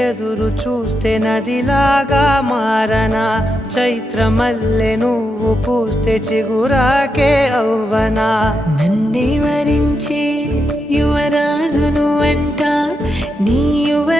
ఎదురు చూస్తే నదిలాగా మారనా చైత్రమల్లె నువ్వు పూస్తే చిగురాకే అవ్వనా నన్నే వరించే యువరాజును అంట నీ యువ